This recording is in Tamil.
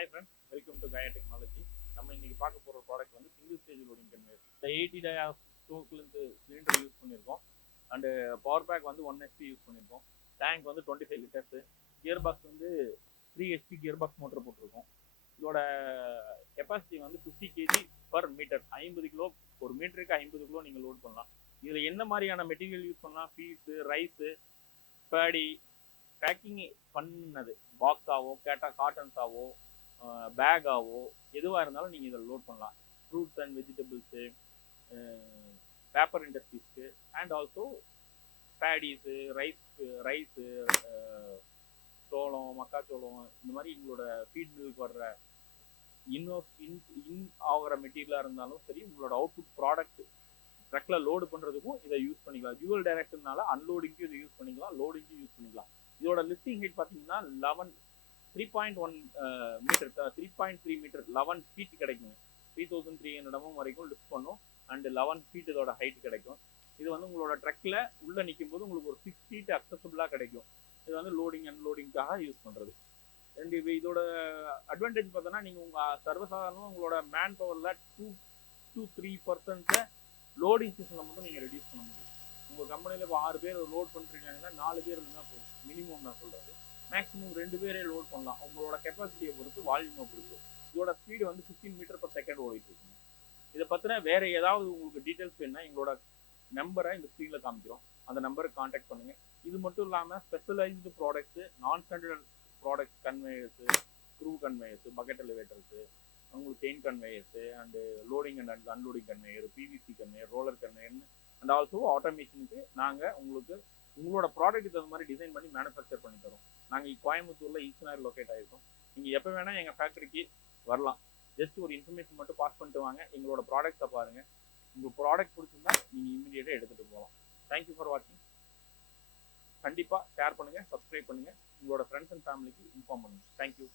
Hi friends, welcome to Gaia Technology. நம்ம இன்னைக்கு பார்க்க போற ப்ராடக்ட் வந்து சிங்கிள் ஸ்டேஜ் லோடிங் கன்வேயர். இந்த 80 டயா ஸ்டோக்லேருந்து சிலிண்டர் யூஸ் பண்ணியிருக்கோம். அண்ட் பவர் பேக் வந்து 1 HP யூஸ் பண்ணியிருக்கோம். டேங்க் வந்து 25 லிட்டர்ஸ். கியர் பாக்ஸ் வந்து 3 HP கியர் பாக்ஸ் மோட்டர் போட்டிருக்கோம். இதோட கெப்பாசிட்டி வந்து 50 kg per மீட்டர். 50 கிலோ ஒரு மீட்டருக்கு 50 கிலோ நீங்கள் லோட் பண்ணலாம். இதில் என்ன மாதிரியான மெட்டீரியல் யூஸ் பண்ணலாம்? ஃபீட்ஸு, ரைஸு, பேடி, பேக்கிங் பண்ணது பாக்ஸாவோ காட்டன்ஸாவோ பேக்காவோ எதுவாக இருந்தாலும் நீங்கள் இதில் லோட் பண்ணலாம். ஃப்ரூட்ஸ் அண்ட் வெஜிடபிள்ஸு, பேப்பர் இண்டஸ்ட்ரீஸ்க்கு அண்ட் ஆல்சோ பேடிஸு, ரைஸு, சோளம், மக்காச்சோளம், இந்த மாதிரி எங்களோட ஃபீட் மில்லுக்கு வர்ற இன் ஆகிற மெட்டீரியலாக இருந்தாலும் சரி, உங்களோட அவுட்புட் ப்ராடக்ட் ட்ரக்கில் லோடு பண்ணுறதுக்கும் இதை யூஸ் பண்ணிக்கலாம். டியூவல் டைரக்ஷன்னால அன்லோடிங்க்கும் இதை யூஸ் பண்ணிக்கலாம், லோடிங்க்கும் யூஸ் பண்ணிக்கலாம். இதோட லிஃப்டிங் ஹைட் பார்த்தீங்கன்னா 3.1 மீட்டர், 3.3 மீட்டர், 11 ஃபீட் கிடைக்குங்க. 3300 mm வரைக்கும் லிஃப்ட் பண்ணும் அண்ட் 11 ஃபீட் இதோட ஹைட் கிடைக்கும். இது வந்து உங்களோட ட்ரக்கில் உள்ளே நிற்கும் போது உங்களுக்கு ஒரு 6 ஃபீட் அக்சசபிளாக கிடைக்கும். இது வந்து லோடிங் அன்லோடிங்காக யூஸ் பண்ணுறது. ரெண்டு இதோட அட்வான்டேஜ் பார்த்தோன்னா, நீங்கள் உங்கள் சர்வசாதாரணமாக உங்களோட மேன் பவரில் 2 to 3% லோடிங் சீசனில் மட்டும் நீங்கள் ரெடியூஸ் பண்ண முடியும். உங்கள் கம்பெனியில் இப்போ 6 பேர் லோட் பண்ணுறீங்கன்னா 4 பேர் இருந்தால் போதும். மினிமம் நான் சொல்கிறது, மேக்ஸிமம் 2 பேரே லோட் பண்ணலாம். உங்களோட கெப்பாசிட்டியை பொறுத்து, வால்யூமை பொறுத்து. இதோட ஸ்பீடு வந்து 15 மீட்டர் per செகண்ட் ஓடிட்டு இருக்குங்க. இதை பற்றின வேறு ஏதாவது உங்களுக்கு டீட்டெயில்ஸ் வேணுன்னா எங்களோட நம்பரை இந்த ஸ்க்ரீனில் காமிக்கிறோம். அந்த நம்பருக்கு கான்டாக்ட் பண்ணுங்கள். இது மட்டும் இல்லாமல் specialized products, non standard product conveyors, screw conveyors, bucket elevators, உங்களுக்கு chain conveyors and loading and unloading conveyor, PVC conveyor, roller கன்வேயர்னு அண்ட் ஆல்சோ ஆட்டோமேஷனுக்கு நாங்கள் உங்களுக்கு உங்களோட ப்ராடக்ட்டுக்கு தகுந்த மாதிரி டிசைன் பண்ணி மேனுஃபேக்சர் பண்ணி தரோம். நாங்கள் கோயம்புத்தூரில் ஈஸ்வனர் லொக்கேட் ஆகிருக்கோம். நீங்கள் எப்போ வேணால் எங்கள் ஃபேக்ட்ரிக்கு வரலாம். ஜஸ்ட் ஒரு இன்ஃபர்மேஷன் மட்டும் பாஸ் பண்ணிட்டு வாங்க. எங்களோட ப்ராடக்ட்டை பாருங்கள். உங்கள் ப்ராடக்ட் பிடிச்சிருந்தா நீங்கள் இமீடியட்டாக எடுத்துகிட்டு போகலாம். தேங்க்யூ ஃபார் வாட்சிங். கண்டிப்பாக ஷேர் பண்ணுங்கள், சப்ஸ்கிரைப் பண்ணுங்கள், உங்களோட ஃப்ரெண்ட்ஸ் அண்ட் ஃபேமிலிக்கு இன்ஃபார்ம் பண்ணுங்கள். தேங்க்யூ.